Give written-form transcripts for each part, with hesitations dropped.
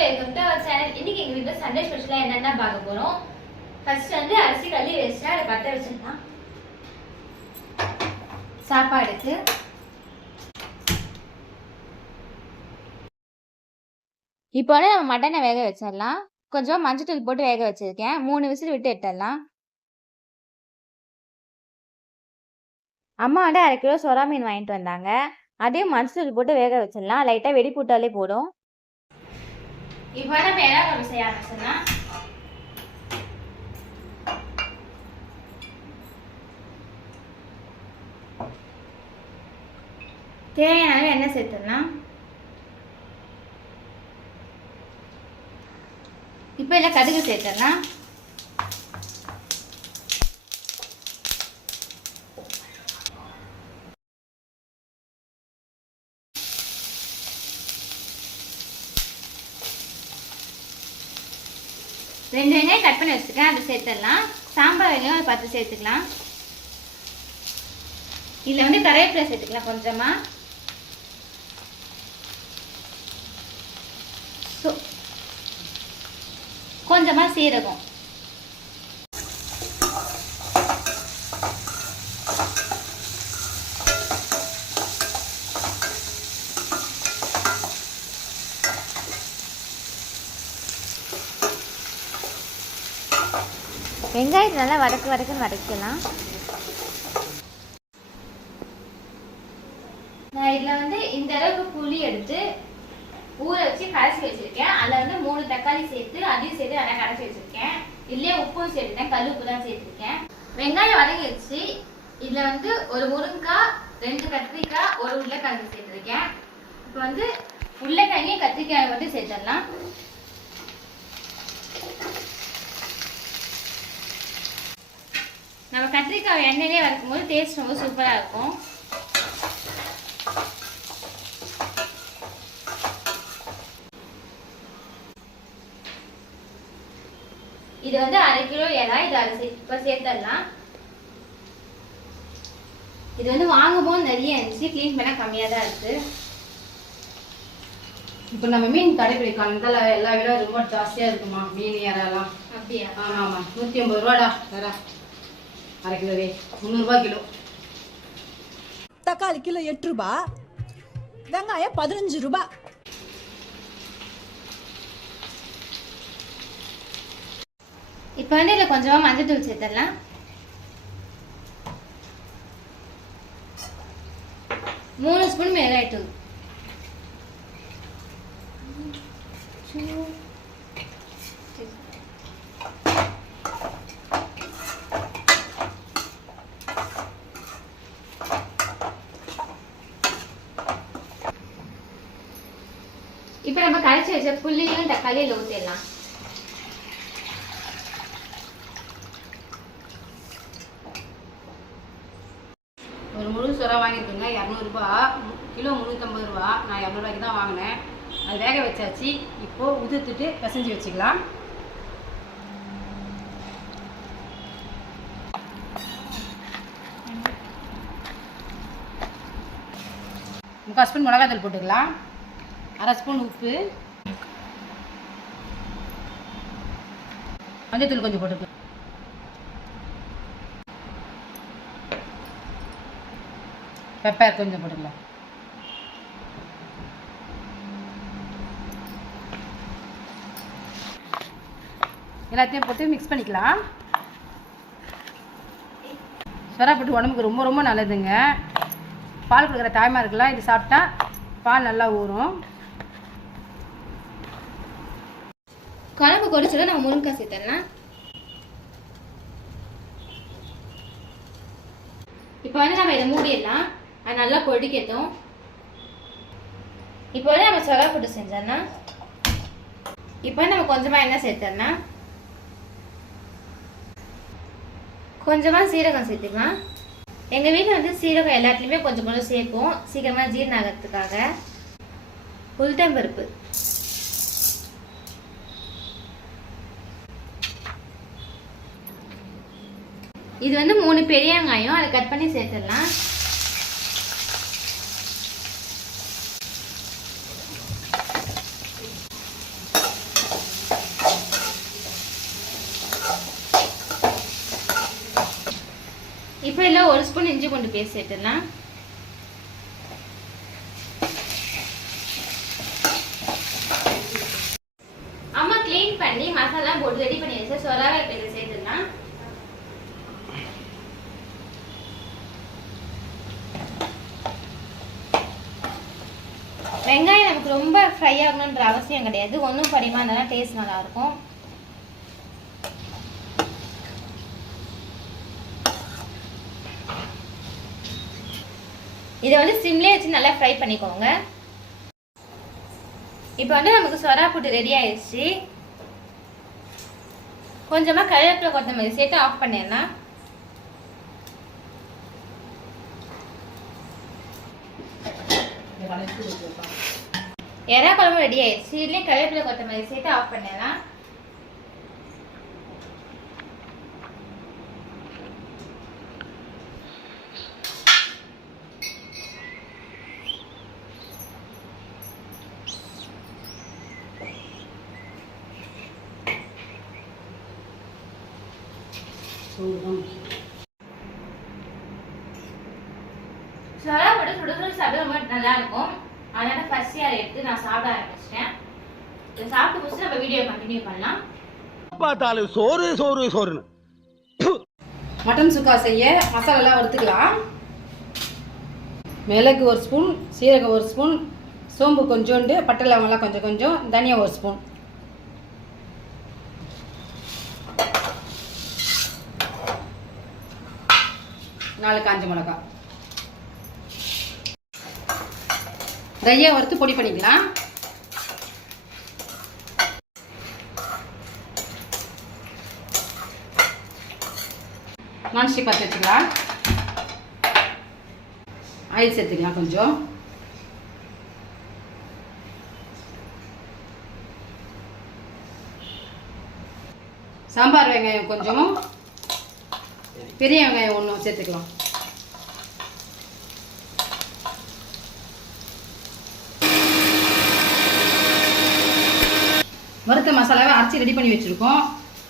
Welcome to our channel. இன்னைக்கு எங்க வீட்ல சண்டே ஸ்பெஷலா என்னென்ன பார்க்க போறோம். ஃபர்ஸ்ட் வந்து அரிசி கழுவி வச்சுட்டு அதை பத்த வச்சிடலாம். சாப்பாடுக்கு இப்போ நம்ம மட்டனை வேக வச்சிடலாம். கொஞ்சம் மஞ்சள் தூள் போட்டு வேக வச்சிருக்கேன். 3 விசில் விட்டு எடுத்துடலாம். அம்மா வந்து 1/2 கிலோ சொரா மீன் வாங்கிட்டு வந்தாங்க. அதையும் மஞ்சள் தூள் போட்டு வேக வச்சிடலாம். லைட்டாக வெடி போட்டாலே போடும். இப்போ நம்ம என்ன கொஞ்சம் செய்ய ஆரம்பிச்சிடலாம். தேவையான எண்ணெய் சேர்த்துடலாம். இப்போ இல்லை கடுகு சேர்த்துடலாம். ரெண்டு வெங்காயம் கட் பண்ணி வச்சுருக்கேன், அதை சேர்த்துடலாம். சாம்பார் வெங்காயம் ஒரு 10 சேர்த்துக்கலாம். இதில் வந்து கருவேப்பிலை சேர்த்துக்கலாம் கொஞ்சமாக. கொஞ்சமாக சீரகம். வெங்காயத்தை நல்லா வதக்குன்னு வதக்கலாம். நான் இதில் வந்து இந்த அளவுக்கு புளி எடுத்து ஊற வச்சு கரைச்சி வச்சிருக்கேன். அதில் வந்து 3 தக்காளி சேர்த்து அதையும் சேர்த்து நல்லா கரைச்சி வச்சிருக்கேன். இதுலேயே உப்பும் சேர்த்துட்டேன், கல் உப்பு தான் சேர்த்துருக்கேன். வெங்காயம் வதங்கி வச்சு இதில் வந்து ஒரு முருங்கைக்காய், 2 கத்திரிக்காய், 1 உருளைக்கிழங்கு சேர்த்துருக்கேன். இப்போ வந்து உருளைக்கிழங்கையும் கத்திரிக்காய் வந்து சேர்த்துடலாம். நம்ம கத்திரிக்காய் எண்ணெயிலே வதக்கும் போது டேஸ்ட் ரொம்ப சூப்பராக இருக்கும். இது வந்து 1/2 கிலோ இறா, இது இப்போ சேர்த்துடலாம். இது வந்து வாங்கும் போது நிறைய இருந்துச்சு, க்ளீன் பண்ண கம்மியாக தான் இருக்கு. இப்போ நம்ம மீன் கடைபிடிக்கலாம். இதெல்லாம் எல்லா விட ரொம்ப ஜாஸ்தியாக இருக்குமா மீன் இறாலாம்? அப்படியா? ஆமாம் ஆமாம், 150 ரூபாடா இறா. 1/2 கிலோவே 300 ரூபா கிலோ. தக்காளி கிலோ 8 ரூபா, வெங்காயம் 15 ரூபா. இப்போ வந்து இதில் கொஞ்சமாக மஞ்சள் தூள் சேர்த்துடலாம். மூணு ஸ்பூன் மிளகாய் தூள். இப்போ நம்ம கரைச்சி வச்ச புளியும் தக்காளியில் ஊற்றிடலாம். ஒரு முழு சுறா வாங்கியிருக்கோங்க, 200 ரூபா. கிலோ 350 ரூபா. நான் 200 ரூபாய்க்கு தான் வாங்கினேன். அது வேக வச்சாச்சு. இப்போது உதிர்த்துட்டு பிசைஞ்சு வச்சுக்கலாம். முக்கால் ஸ்பூன் மிளகாத்தூள் போட்டுக்கலாம். 1/2 ஸ்பூன் உப்பு, மஞ்சத்தூள் கொஞ்சம் போட்டுக்கலாம். பெப்பர் கொஞ்சம் போட்டுக்கலாம். எல்லாத்தையும் போட்டு மிக்ஸ் பண்ணிக்கலாம். சுறா போட்டு உடம்புக்கு ரொம்ப ரொம்ப நல்லதுங்க. பால் கொடுக்குற தாய்மாருக்கெல்லாம் இது சாப்பிட்டா பால் நல்லா ஊறும். குழம்பு கொதிச்சதை நம்ம முருங்கைக்காய் சேர்த்துடலாம். இப்போ வந்து நம்ம இதை மூடிடலாம், அது நல்லா கொதிக்கட்டும். இப்போ வந்து நம்ம சொரா போட்டு செஞ்சோம்னா, இப்போ நம்ம கொஞ்சமாக எண்ணெய் சேர்த்துடலாம். கொஞ்சமாக சீரகம் சேர்த்துக்கலாம். எங்கள் வீட்டில் வந்து சீரகம் எல்லாத்துலேயுமே கொஞ்சம் கொஞ்சம் சேர்ப்போம், சீக்கிரமாக ஜீரணம் ஆகிறதுக்காக. உளுத்தம்பருப்பு, இது வந்து 3 பெரிய வெங்காயம், அதை கட் பண்ணி சேர்த்துடலாம். இப்போ இல்லை 1 ஸ்பூன் இஞ்சி பூண்டு பேஸ்ட் சேர்த்துடலாம். அம்மா க்ளீன் பண்ணி மசாலா போட்டு ரெடி பண்ணி வச்சு சொராவை இப்போ இதை சேர்த்துடலாம். வெங்காயம் நமக்கு ரொம்ப ஃப்ரை ஆகணுன்ற அவசியம் கிடையாது. ஒன்றும் படிமா இருந்தாலும் டேஸ்ட் நல்லாயிருக்கும். இதை வந்து சிம்லேயே வச்சு நல்லா ஃப்ரை பண்ணிக்கோங்க. இப்போ வந்து நமக்கு சொரா புட்டு ரெடி ஆயிடுச்சு. கொஞ்சமாக கருவேப்பிலை கொத்தமல்லி சேர்த்து ஆஃப் பண்ணிடலாம். எறா குழம்பு ரெடி ஆயிடுச்சு. இதுலேயே கருவேப்பிலை கொத்தமல்லி சேர்த்து ஆஃப் பண்ணிடலாம். சொரா போட்டு சுட சுட சாப்பிட ரொம்ப நல்லா இருக்கும். அதனால ஃபர்ஸ்ட் அதை எடுத்து நான் சாப்பிட ஆரம்பிச்சிட்டேன். இதை சாப்பிட்டு முடிச்சு நம்ம வீடியோ கண்டினியூ பண்ணலாம். பார்த்தாலும் சோறு சோறு சோறுன்னு. மட்டன் சுக்கா செய்ய மசாலாலாம் வறுத்துக்கலாம். மிளகு 1 ஸ்பூன், சீரகம் 1 ஸ்பூன், சோம்பு கொஞ்சோண்டு, பட்டை லவங்கெல்லாம் கொஞ்சம் கொஞ்சம், தனியா 1 ஸ்பூன், நாலு காஞ்ச மிளகாய். ட்ரையா வறுத்து பொடி பண்ணிக்கலாம். நான்ஸ்டிக் பற்ற வச்சுக்கலாம். ஆயில் சேர்த்துக்கலாம் கொஞ்சம். சாம்பார் வெங்காயம் கொஞ்சம், பெரிய வெங்காயம் 1 சேர்த்துக்கலாம். வறுத்த மசாலாவை அரைச்சி ரெடி பண்ணி வச்சுருக்கோம்.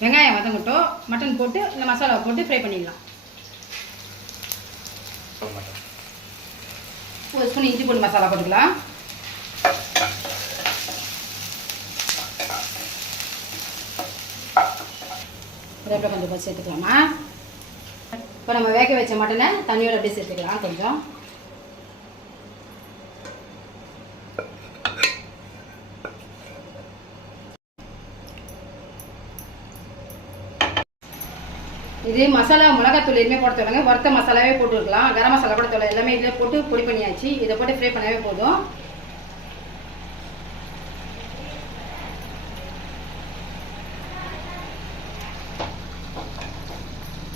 வெங்காயம் வதங்கட்டும். மட்டன் போட்டு இந்த மசாலாவை போட்டு ஃப்ரை பண்ணிடலாம். 1 ஸ்பூன் இஞ்சி பூண்டு மசாலா போட்டுக்கலாம். கருவேப்பிலை கொஞ்சம் போட்டு சேர்த்துக்கலாமா. இப்போ நம்ம வேக வச்ச மட்டனை தண்ணியோட அப்படியே சேர்த்துக்கலாம் கொஞ்சம். இது மசாலா மிளகாத்தூள் எதுவுமே போட தேவைங்க. வறுத்த மசாலாவே போட்டுருக்கலாம். கரம் மசாலா கூட தேவை. எல்லாமே இதில் போட்டு பொடி பண்ணியாச்சு. இதை போட்டு ஃப்ரை பண்ணவே போதும்.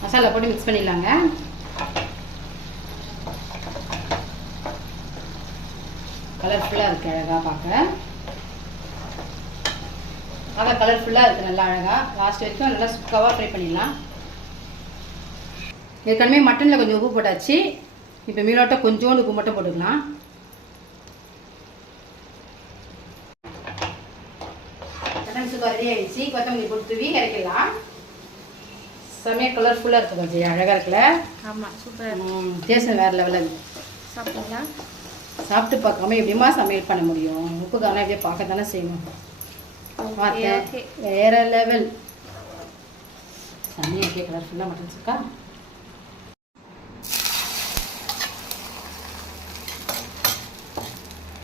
மசாலா போட்டு மிக்ஸ் பண்ணிடலாங்க. கலர்ஃபுல்லாக இருக்குது அழகாக பார்க்க. அதான் கலர்ஃபுல்லாக இருக்குது நல்லா அழகாக. லாஸ்ட் வரைக்கும் நல்லா சுக்காவாக ஃப்ரை பண்ணிடலாம். ஏற்கனவே மட்டனில் கொஞ்சம் உப்பு போட்டாச்சு. இப்போ மீளோட்ட கொஞ்சோண்டு உப்பு மட்டும் போட்டுக்கலாம். மட்டன் சுக்கா ரெடி ஆகிடுச்சு. கொத்தமல்லி போட்டு தூவி இறக்கிடலாம். செம்மையாக கலர்ஃபுல்லாக இருக்குது. கொஞ்சம் அழகாக இருக்குல்ல. ஆமாம், சூப்பராக டேஸ்ட் வேறு லெவலில். சாப்பிடலாம். சாப்பிட்டு பார்க்காம எப்படிமா சமையல் பண்ண முடியும்? உப்பு காரணம் எப்படியே பார்க்க தானே செய்யணும். பார்த்தேன் வேற லெவல். செம்மையாக இருக்கே கலர்ஃபுல்லாக மட்டன் சுக்கா.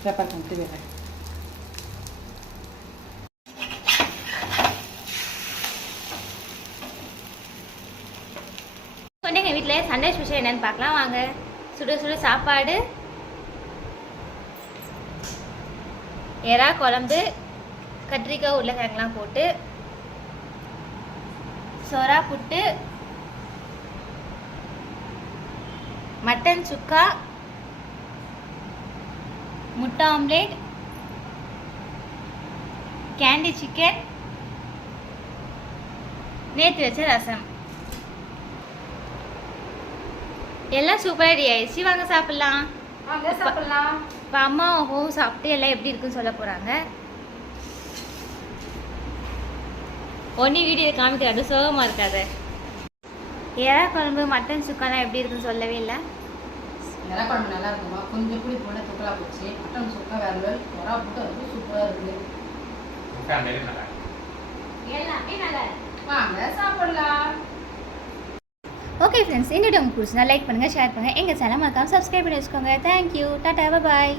பேப்பர் கட்டு வேறு. கொண்டு எங்கள் வீட்டில் சண்டே ஸ்பெஷல் என்னன்னு பார்க்கலாம் வாங்க. சுட சுட சாப்பாடு, எறா குழம்பு, கத்திரிக்காய் உருளைக்கிழங்குலாம் போட்டு, சொரா புட்டு, மட்டன் சுக்கா, முட்டை ஆம்லேட், கேண்டி சிக்கன், நேற்று வச்ச ரசம், எல்லாம் சூப்பராக ரெடி ஆயிடுச்சு. வாங்க சாப்பிட்லாம். சாப்பிடலாம். இப்போ அம்மா அப்பாவும் சாப்பிட்டு எல்லாம் எப்படி இருக்குன்னு சொல்ல போகிறாங்க. ஒன்னி வீடியோ காமிக்கிறாரு, சோகமாக இருக்காது. எறா குழம்பு மட்டன் சுக்காலாம் எப்படி இருக்குன்னு சொல்லவே இல்லை. இறா குழம்பு நல்லா இருக்குமா, கொஞ்சம் புளி போட்டு தூக்கலாக போச்சு. மட்டன் சுக்கா வேற லெவல், இறா போட்டு அது சூப்பராக இருக்குது. எல்லாமே நல்லா இருக்கு. வாங்க சாப்பிடலாம். ஓகே ஃப்ரெண்ட்ஸ், இந்த வீடியோ உங்களுக்கு பிடிச்சிருந்தா லைக் பண்ணுங்கள், ஷேர் பண்ணுங்கள், எங்கள் சேனல் மறக்காம சப்ஸ்கிரைப் பண்ணி வச்சுக்கோங்க. தேங்க்யூ, டாடா, பாய்.